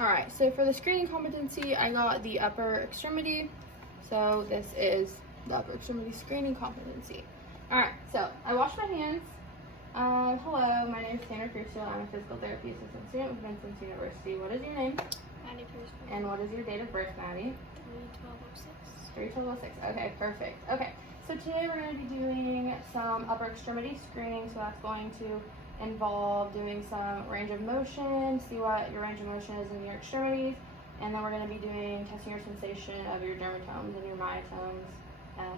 All right, so for the screening competency, I got the upper extremity. So this is the upper extremity screening competency. All right, so I washed my hands. Hello, my name is Tanner Crucial. I'm a physical therapy assistant student with Vincent University. What is your name? Maddie Pierce. And what is your date of birth, Maddie? 3/12/06. 3/12/06. Okay, perfect. Okay, so today we're going to be doing some upper extremity screening. So that's going to involve doing some range of motion, see what your range of motion is in your extremities, and then we're going to be doing testing your sensation of your dermatomes and your myotomes.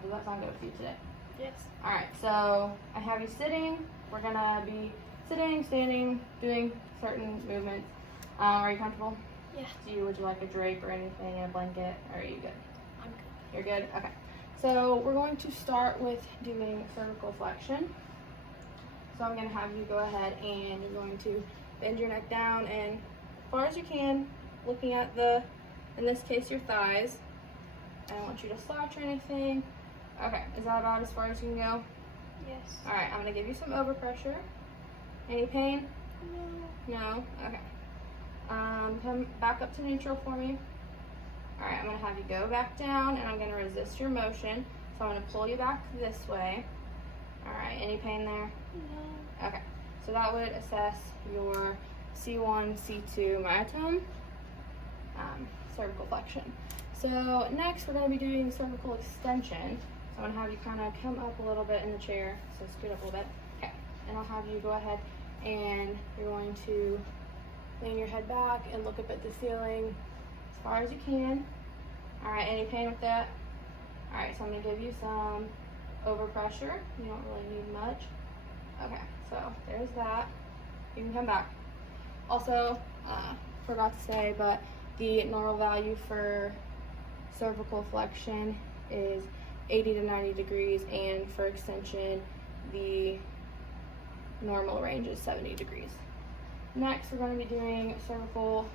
Does that sound good with you today? Yes. All right, so I have you sitting. We're going to be sitting, standing, doing certain movements. Are you comfortable? Yeah. Would you like a drape or anything, a blanket, or are you good? I'm good. You're good? Okay. So we're going to start with doing cervical flexion. So I'm going to have you go ahead and you're going to bend your neck down and as far as you can, looking at in this case, your thighs. I don't want you to slouch or anything. Okay, is that about as far as you can go? Yes. All right, I'm going to give you some overpressure. Any pain? No. No? Okay. Come back up to neutral for me. All right, I'm going to have you go back down and I'm going to resist your motion. So I'm going to pull you back this way. All right, any pain there? No. Okay, so that would assess your C1, C2 myotome, cervical flexion. So next we're going to be doing cervical extension. So I'm going to have you kind of come up a little bit in the chair, so scoot up a little bit. Okay, and I'll have you go ahead and you're going to lean your head back and look up at the ceiling as far as you can. All right, any pain with that? All right, so I'm going to give you some overpressure. You don't really need much. Okay, so there's that. You can come back. Also, forgot to say, but the normal value for cervical flexion is 80 to 90 degrees, and for extension, the normal range is 70 degrees. Next, we're going to be doing cervical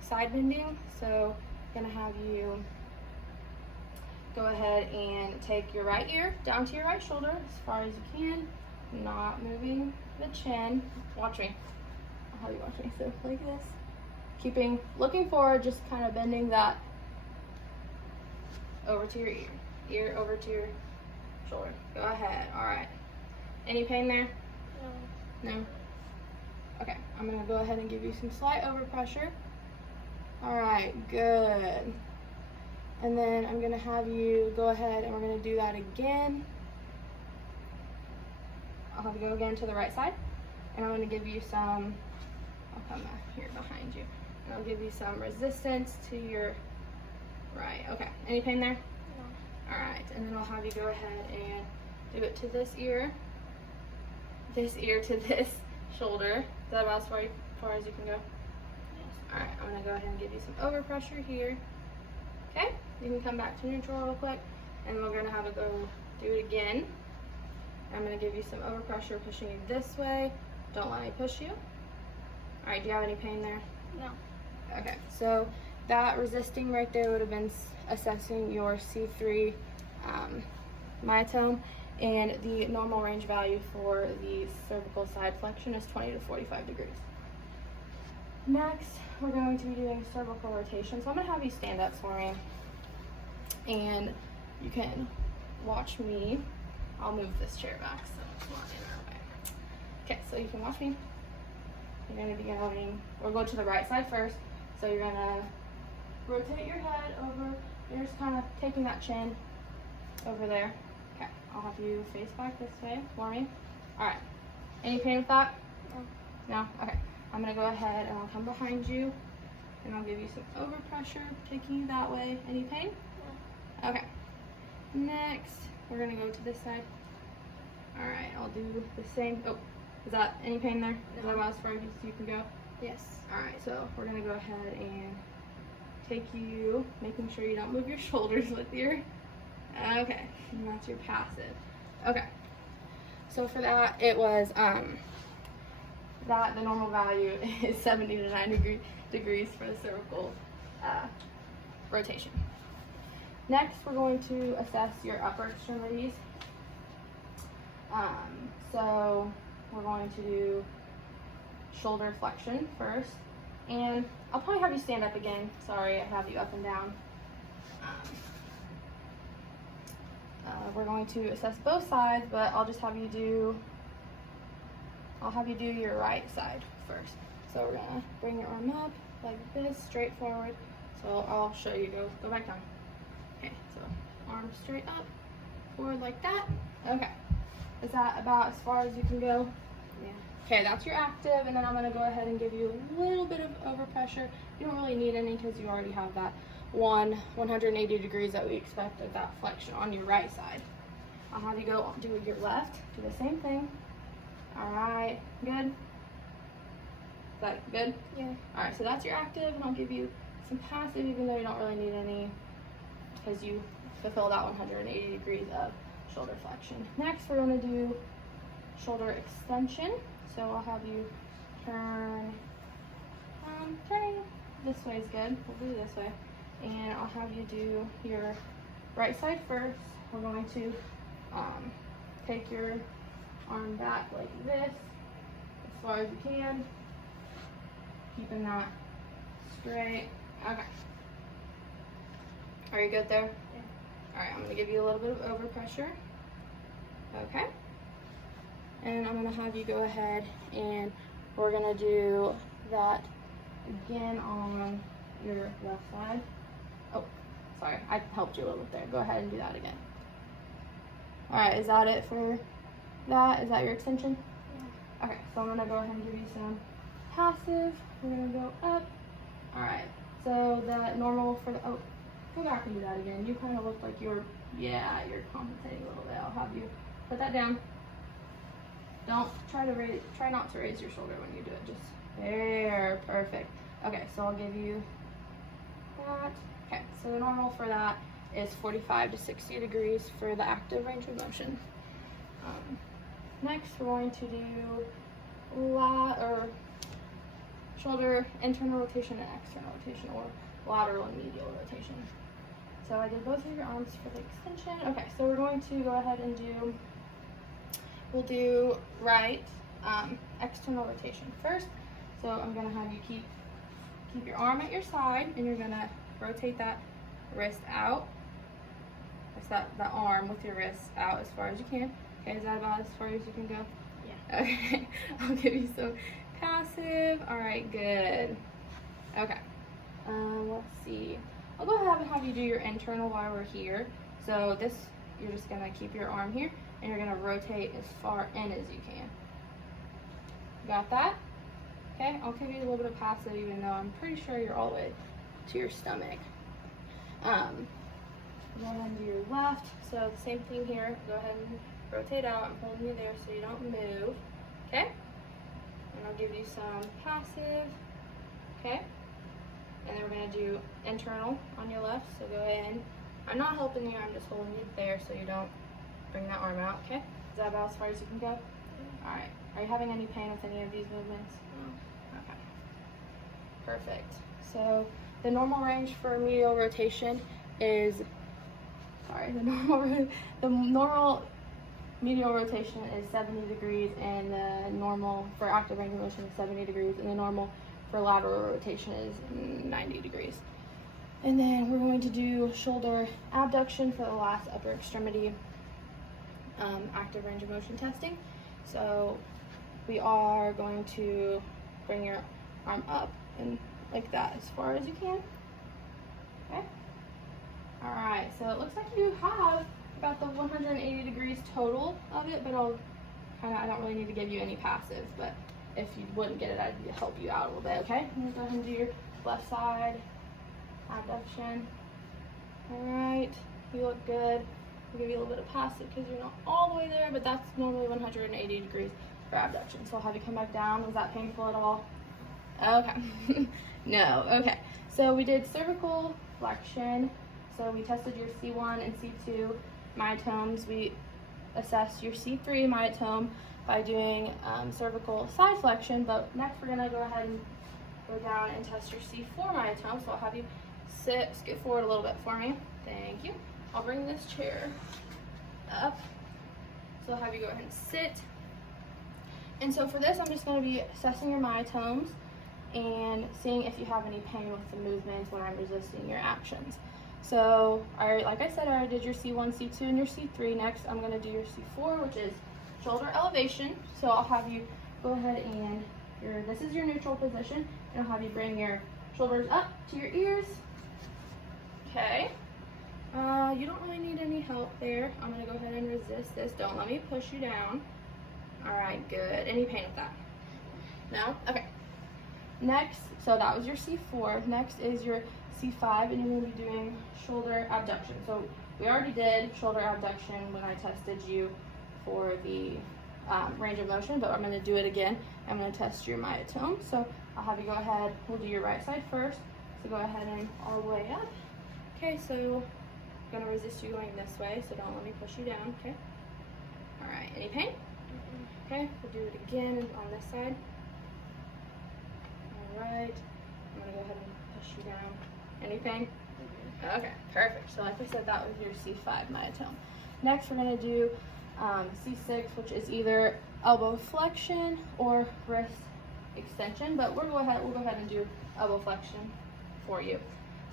side bending. So I'm going to have you go ahead and take your right ear down to your right shoulder as far as you can, not moving the chin. Watch me. I'll have you watch me. So like this. Looking forward, just kind of bending that over to your ear over to your shoulder. Go ahead. All right. Any pain there? No. No? Okay, I'm gonna go ahead and give you some slight overpressure. All right, good. And then I'm gonna have you go ahead and we're gonna do that again. I'll have you go again to the right side. And I'm gonna give you some, I'll come back here behind you. And I'll give you some resistance to your right. Okay, any pain there? No. All right, and then I'll have you go ahead and do it to this ear to this shoulder. Is that about as far as you can go? Yes. All right, I'm gonna go ahead and give you some overpressure here. Okay, you can come back to neutral real quick, and we're gonna have it go do it again. I'm gonna give you some overpressure, pushing you this way. Don't let me push you. All right, do you have any pain there? No. Okay, so that resisting right there would have been assessing your C3 myotome, and the normal range value for the cervical side flexion is 20 to 45 degrees. Next, we're going to be doing cervical rotation. So I'm gonna have you stand up for me, and you can watch me. I'll move this chair back so it's not in our way. Okay, so you can watch me. You're gonna be going, we'll go to the right side first. So you're gonna rotate your head over. You're just kind of taking that chin over there. Okay, I'll have you face back this way for me. All right, any pain with that? No. No? Okay, I'm gonna go ahead and I'll come behind you and I'll give you some overpressure, taking you that way. Any pain? No. Okay, next, we're gonna go to this side. All right, I'll do the same. Oh, is that any pain there? Is that about as far as you can go? Yes. All right, so we're gonna go ahead and take you, making sure you don't move your shoulders with your, okay, and that's your passive. Okay, so for that, it was, the normal value is 70 to 90 degrees for the cervical rotation. Next, we're going to assess your upper extremities. So we're going to do shoulder flexion first. And I'll probably have you stand up again. Sorry, I have you up and down. We're going to assess both sides, but I'll just have you do, your right side first. So we're gonna bring your arm up like this, straight forward. So I'll show you, go back down. Okay, so arm straight up, forward like that. Okay, is that about as far as you can go? Yeah. Okay, that's your active, and then I'm gonna go ahead and give you a little bit of overpressure. You don't really need any because you already have that 180 degrees that we expect of that flexion on your right side. I'll have you go do your left, do the same thing. All right, good? Is that good? Yeah. All right, so that's your active, and I'll give you some passive, even though you don't really need any because you fulfill that 180 degrees of shoulder flexion. Next, we're gonna do shoulder extension. So I'll have you turning this way is good. We'll do this way. And I'll have you do your right side first. We're going to take your arm back like this as far as you can, keeping that straight. Okay. Are you good there? Yeah. All right, I'm gonna give you a little bit of overpressure. Okay. And I'm gonna have you go ahead and we're gonna do that again on your left side. Oh, sorry, I helped you a little bit there. Go ahead and do that again. All right, is that it for that? Is that your extension? Yeah. Okay, so I'm gonna go ahead and give you some passive. We're gonna go up. All right, so the normal for the, oh, go back and do that again. You kind of look like you're compensating a little bit. I'll have you put that down. Don't try not to raise your shoulder when you do it. Just there, perfect. Okay, so I'll give you that. Okay, so the normal for that is 45 to 60 degrees for the active range of motion. Next, we're going to do shoulder internal rotation and external rotation, or lateral and medial rotation. So I did both of your arms for the extension. Okay, so we're going to go ahead and we'll do right external rotation first. So I'm gonna have you keep your arm at your side, and you're gonna rotate that wrist out. That's that arm with your wrist out as far as you can. Okay, is that about as far as you can go? Yeah. Okay, I'll give you some passive. All right, good. Okay, let's see. I'll go ahead and have you do your internal while we're here. So this, you're just gonna keep your arm here, and you're gonna rotate as far in as you can. Got that? Okay, I'll give you a little bit of passive, even though I'm pretty sure you're all the way to your stomach. Go ahead and do your left. So the same thing here. Go ahead and rotate out. I'm holding you there so you don't move. Okay? And I'll give you some passive. Okay? And then we're going to do internal on your left. So go ahead. I'm not helping you. I'm just holding you there so you don't bring that arm out. Okay? Is that about as far as you can go? Alright. Are you having any pain with any of these movements? No. Okay. Perfect. So the normal range for medial rotation is, the normal medial rotation is 70 degrees, and the normal for active range of motion is 70 degrees, and the normal for lateral rotation is 90 degrees. And then we're going to do shoulder abduction for the last upper extremity active range of motion testing. So we are going to bring your arm up and like that as far as you can. Okay. All right, so it looks like you have about the 180 degrees total of it, but I don't really need to give you any passive, but if you wouldn't get it, I'd help you out a little bit, okay? I'm gonna go ahead and do your left side abduction. All right, you look good. I'll give you a little bit of passive because you're not all the way there, but that's normally 180 degrees for abduction. So I'll have you come back down. Was that painful at all? Okay. No, okay. So we did cervical flexion. So we tested your C1 and C2 myotomes. We assessed your C3 myotome by doing cervical side flexion, but next we're gonna go ahead and go down and test your C4 myotome. So I'll have you scoot forward a little bit for me. Thank you. I'll bring this chair up. So I'll have you go ahead and sit. And so for this, I'm just gonna be assessing your myotomes, and seeing if you have any pain with the movements when I'm resisting your actions. So, like I said, I already did your C1, C2, and your C3. Next, I'm going to do your C4, which is shoulder elevation. So I'll have you go ahead and this is your neutral position, and I'll have you bring your shoulders up to your ears. Okay. You don't really need any help there. I'm going to go ahead and resist this. Don't let me push you down. All right, good. Any pain with that? No? Okay. Next, so that was your C4. Next is your C5, and you're going to be doing shoulder abduction. So we already did shoulder abduction when I tested you for the range of motion, but I'm going to do it again. I'm going to test your myotome. So I'll have you go ahead. We'll do your right side first. So go ahead and all the way up. Okay, so I'm going to resist you going this way, so don't let me push you down, okay? All right, any pain? Okay, we'll do it again on this side. All right, I'm going to go ahead and push you down. Any pain? Okay, perfect. So like I said, that was your C5 myotome. Next, we're going to do C6, which is either elbow flexion or wrist extension, but we'll go ahead and do elbow flexion for you.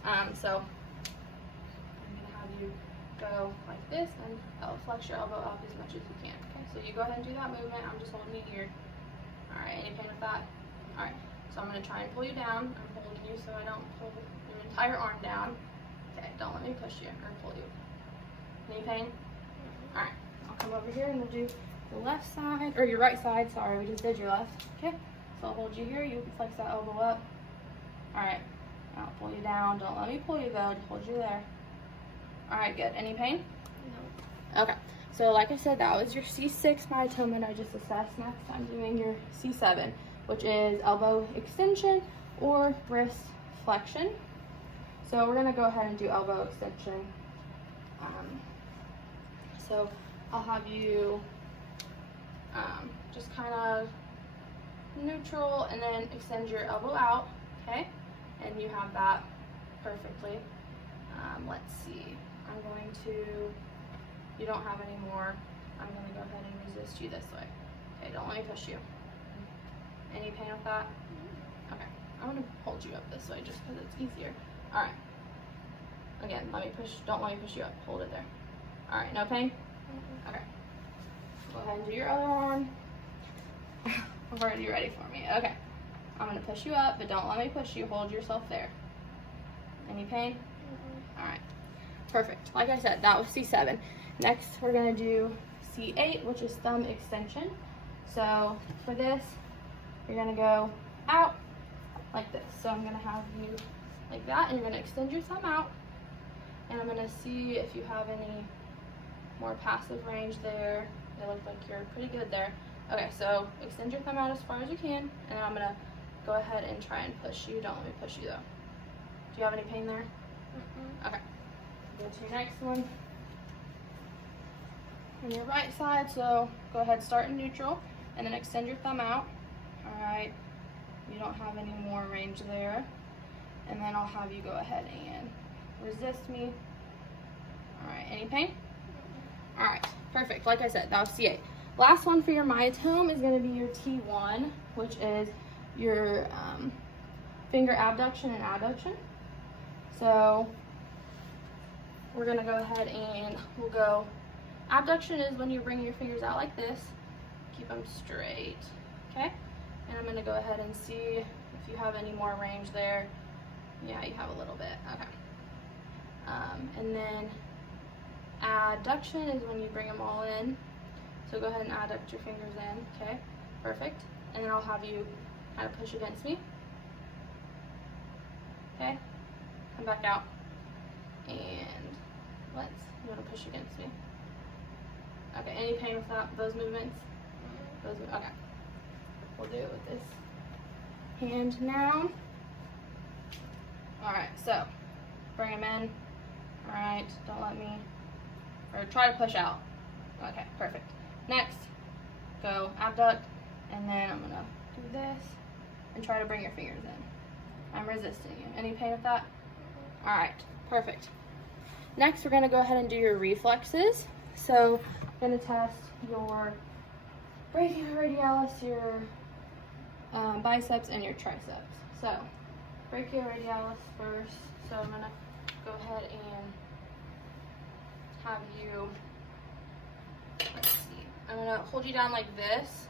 So I'm going to have you go like this and flex your elbow up as much as you can. Okay, so you go ahead and do that movement. I'm just holding you here. All right, any pain with that? All right, so I'm going to try and pull you down. I'm holding you so I don't pull your entire arm down. Okay, don't let me push you or pull you. Any pain? All right, I'll come over here and we'll do the left side, or your right side, sorry, we just did your left. Okay, so I'll hold you here. You can flex that elbow up. All right, I'll pull you down. Don't let me pull you though, just hold you there. All right, good. Any pain? No. Okay, so like I said, that was your C6 myotome that I just assessed. Next, I'm doing your C7, which is elbow extension or wrist flexion. So we're gonna go ahead and do elbow extension. So I'll have you just kind of neutral and then extend your elbow out, okay? And you have that perfectly. Let's see, I'm going to, you don't have any more, I'm gonna go ahead and resist you this way. Okay, don't let me push you. Any pain with that? Okay, I'm gonna hold you up this way just because it's easier. All right. Again, don't let me push you up. Hold it there. All right, no pain? Okay. Go ahead and do your other arm. Are you ready for me? Okay. I'm gonna push you up, but don't let me push you. Hold yourself there. Any pain? All right. Perfect. Like I said, that was C7. Next, we're gonna do C8, which is thumb extension. So for this, you're gonna go out like this. So I'm gonna have you like that, and you're gonna extend your thumb out. And I'm gonna see if you have any more passive range there. It looks like you're pretty good there. Okay, so extend your thumb out as far as you can, and then I'm gonna go ahead and try and push you. Don't let me push you though. Do you have any pain there? Okay. Go to your next one. On your right side, so go ahead, start in neutral, and then extend your thumb out. All right. You don't have any more range there. And then I'll have you go ahead and resist me. All right, any pain? All right, perfect. Like I said, that was C8. Last one for your myotome is going to be your T1, which is your finger abduction and adduction. So we're going to go ahead and we'll go. Abduction is when you bring your fingers out like this, keep them straight, okay? And I'm going to go ahead and see if you have any more range there. Yeah, you have a little bit, okay. And then adduction is when you bring them all in. So go ahead and adduct your fingers in, okay? Perfect. And then I'll have you kind of push against me. Okay? Come back out. And you want to push against me. Okay, any pain with those movements? Okay. We'll do it with this hand now. All right, so bring them in. All right, don't let me, or try to push out. Okay, perfect. Next, go abduct, and then I'm gonna do this and try to bring your fingers in. I'm resisting you. Any pain with that? All right, perfect. Next, we're gonna go ahead and do your reflexes. So I'm gonna test your brachioradialis, your biceps, and your triceps. So, brachioradialis first. So I'm gonna go ahead and have you, let's see, I'm gonna hold you down like this,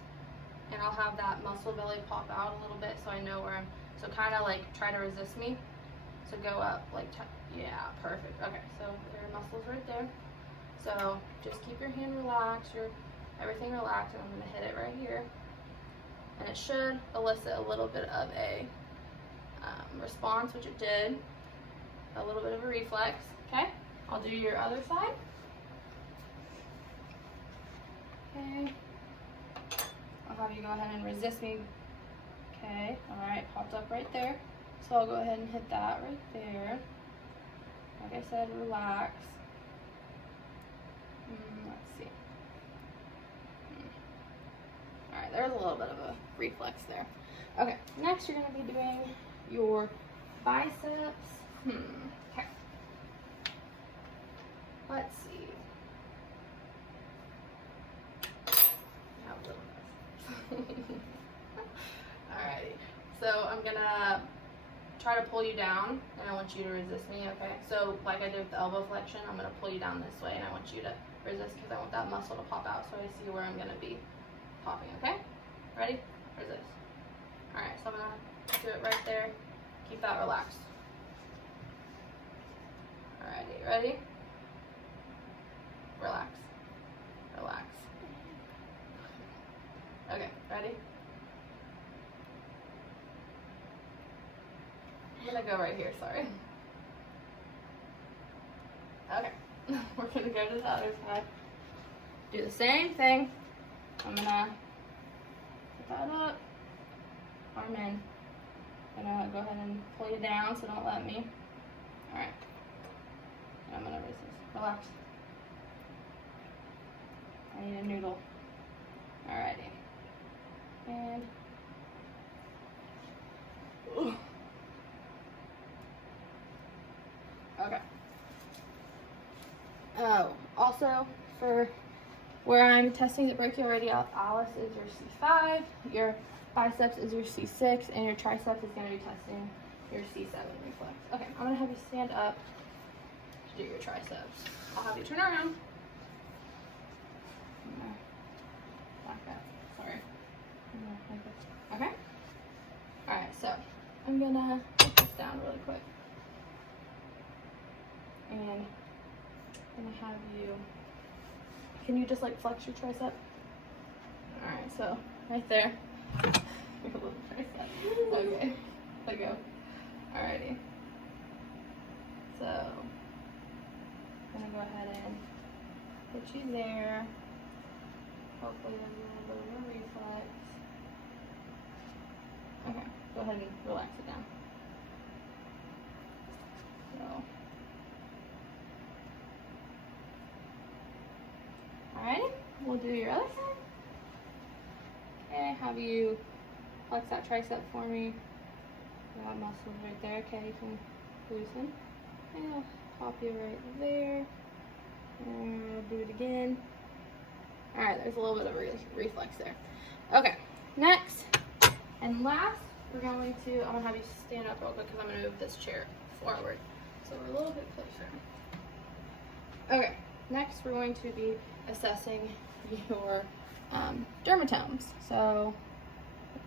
and I'll have that muscle belly pop out a little bit so I know where I'm, so kind of like try to resist me. So go up, like, yeah, perfect. Okay, so there are muscles right there. So just keep your hand relaxed, everything relaxed, and I'm gonna hit it right here. And it should elicit a little bit of a response, which it did. A little bit of a reflex, okay? I'll do your other side. Okay. I'll have you go ahead and resist me. Okay, all right, popped up right there. So I'll go ahead and hit that right there. Like I said, relax. Let's see. All right, there's a little bit of a reflex there. Okay, next you're gonna be doing your biceps. Okay. Let's see. Alrighty. So I'm gonna try to pull you down, and I want you to resist me, okay? So like I did with the elbow flexion, I'm gonna pull you down this way, and I want you to resist because I want that muscle to pop out so I see where I'm gonna be popping, okay? Ready? Resist. Alright, so I'm gonna do it right there. Keep that relaxed. Alrighty, ready? Relax. Relax. Okay, ready? I'm gonna go right here, sorry. Okay, we're gonna go to the other side. Do the same thing. I'm gonna put that up, arm in. I'm gonna go ahead and pull you down, so don't let me. Alright. And I'm gonna resist. Relax. I need a noodle. Alrighty. And ooh. Okay. Oh, also for where I'm testing the brachioradialis is your C5, your biceps is your C6, and your triceps is going to be testing your C7 reflex. Okay, I'm going to have you stand up to do your triceps. I'll have you turn around. Back up. Sorry. Like this. Okay? Alright, so I'm going to put this down really quick. And I'm going to have you, can you just like flex your tricep? Alright, so right there. Your little tricep. Okay, let go. Alrighty. So, I'm going to go ahead and put you there. Hopefully there's a little bit of a reflex. Okay, go ahead and relax it down. So. Alrighty, we'll do your other side. Okay, have you flex that tricep for me. That muscle's right there. Okay, you can loosen. And I'll pop you right there. And do it again. Alright, there's a little bit of reflex there. Okay, next and last, we're going to, I'm going to have you stand up real quick because I'm going to move this chair forward. So we're a little bit closer. Okay, next we're going to be assessing your dermatomes. So,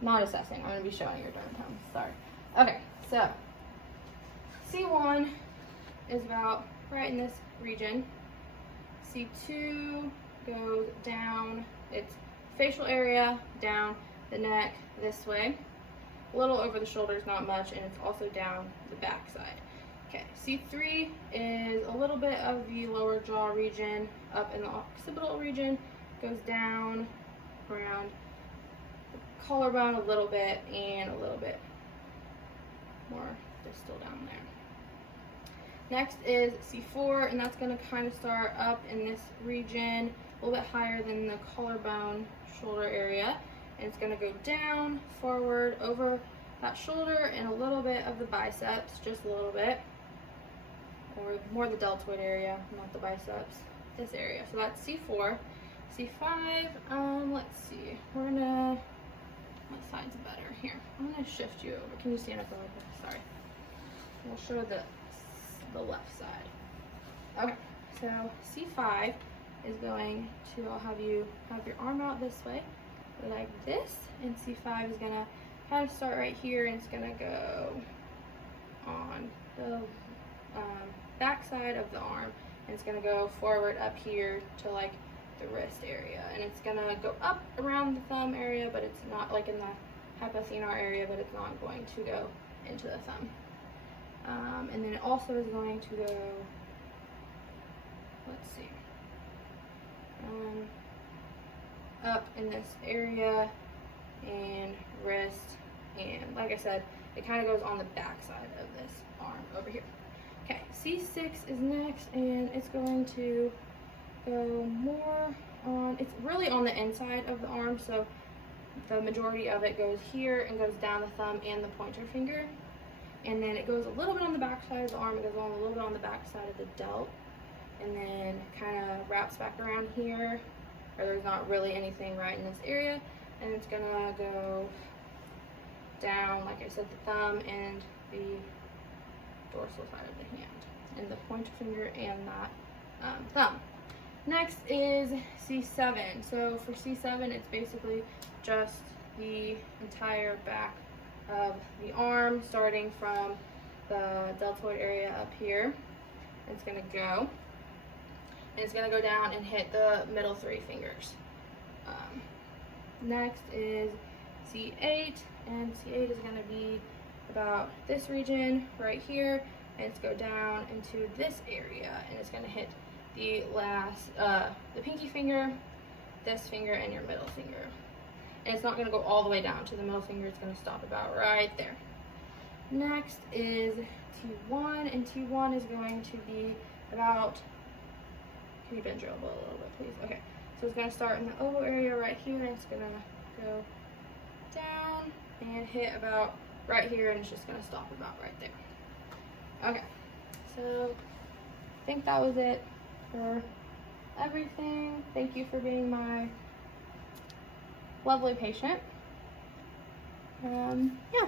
not assessing, I'm going to be showing your dermatomes, sorry. Okay, so, C1 is about right in this region. C2 goes down, it's facial area, down the neck this way. A little over the shoulders, not much, and it's also down the back side. Okay, C3 is a little bit of the lower jaw region, up in the occipital region, goes down around the collarbone a little bit, and a little bit more distal down there. Next is C4, and that's going to kind of start up in this region, a little bit higher than the collarbone shoulder area, and it's going to go down, forward, over that shoulder, and a little bit of the biceps, just a little bit, or more the deltoid area, not the biceps, this area. So that's C4. C5, let's see, we're gonna what side's better? Here, I'm gonna shift you over. Can you stand up a little bit? Sorry. We'll show the left side. Okay, so C5 is going to, I'll have you have your arm out this way, like this, and C5 is gonna kind of start right here, and it's gonna go on the back side of the arm, and it's gonna go forward up here to like the wrist area, and it's gonna go up around the thumb area, but it's not like in the hypothenar area, but it's not going to go into the thumb. And then it also is going to go, let's see, up in this area and wrist, and like I said, it kind of goes on the back side of this arm over here. Okay, C6 is next, and it's going to go more on, it's really on the inside of the arm, so the majority of it goes here and goes down the thumb and the pointer finger. And then it goes a little bit on the back side of the arm, it goes on a little bit on the back side of the delt, and then kind of wraps back around here, or there's not really anything right in this area, and it's gonna go down, like I said, the thumb and the dorsal side of the hand, and the pointer finger and that thumb. Next is C7. So for C7, it's basically just the entire back of the arm, starting from the deltoid area up here. It's gonna go, and it's gonna go down and hit the middle three fingers. Next is C8, and C8 is gonna be about this region right here, and it's go down into this area, and it's gonna hit the last, the pinky finger, this finger, and your middle finger. And it's not going to go all the way down to the middle finger, it's going to stop about right there. Next is T1, and T1 is going to be about, can you bend your elbow a little bit, please? Okay, so it's going to start in the oval area right here, and it's going to go down and hit about right here, and it's just going to stop about right there. Okay, so I think that was it for everything. Thank you for being my lovely patient. Yeah.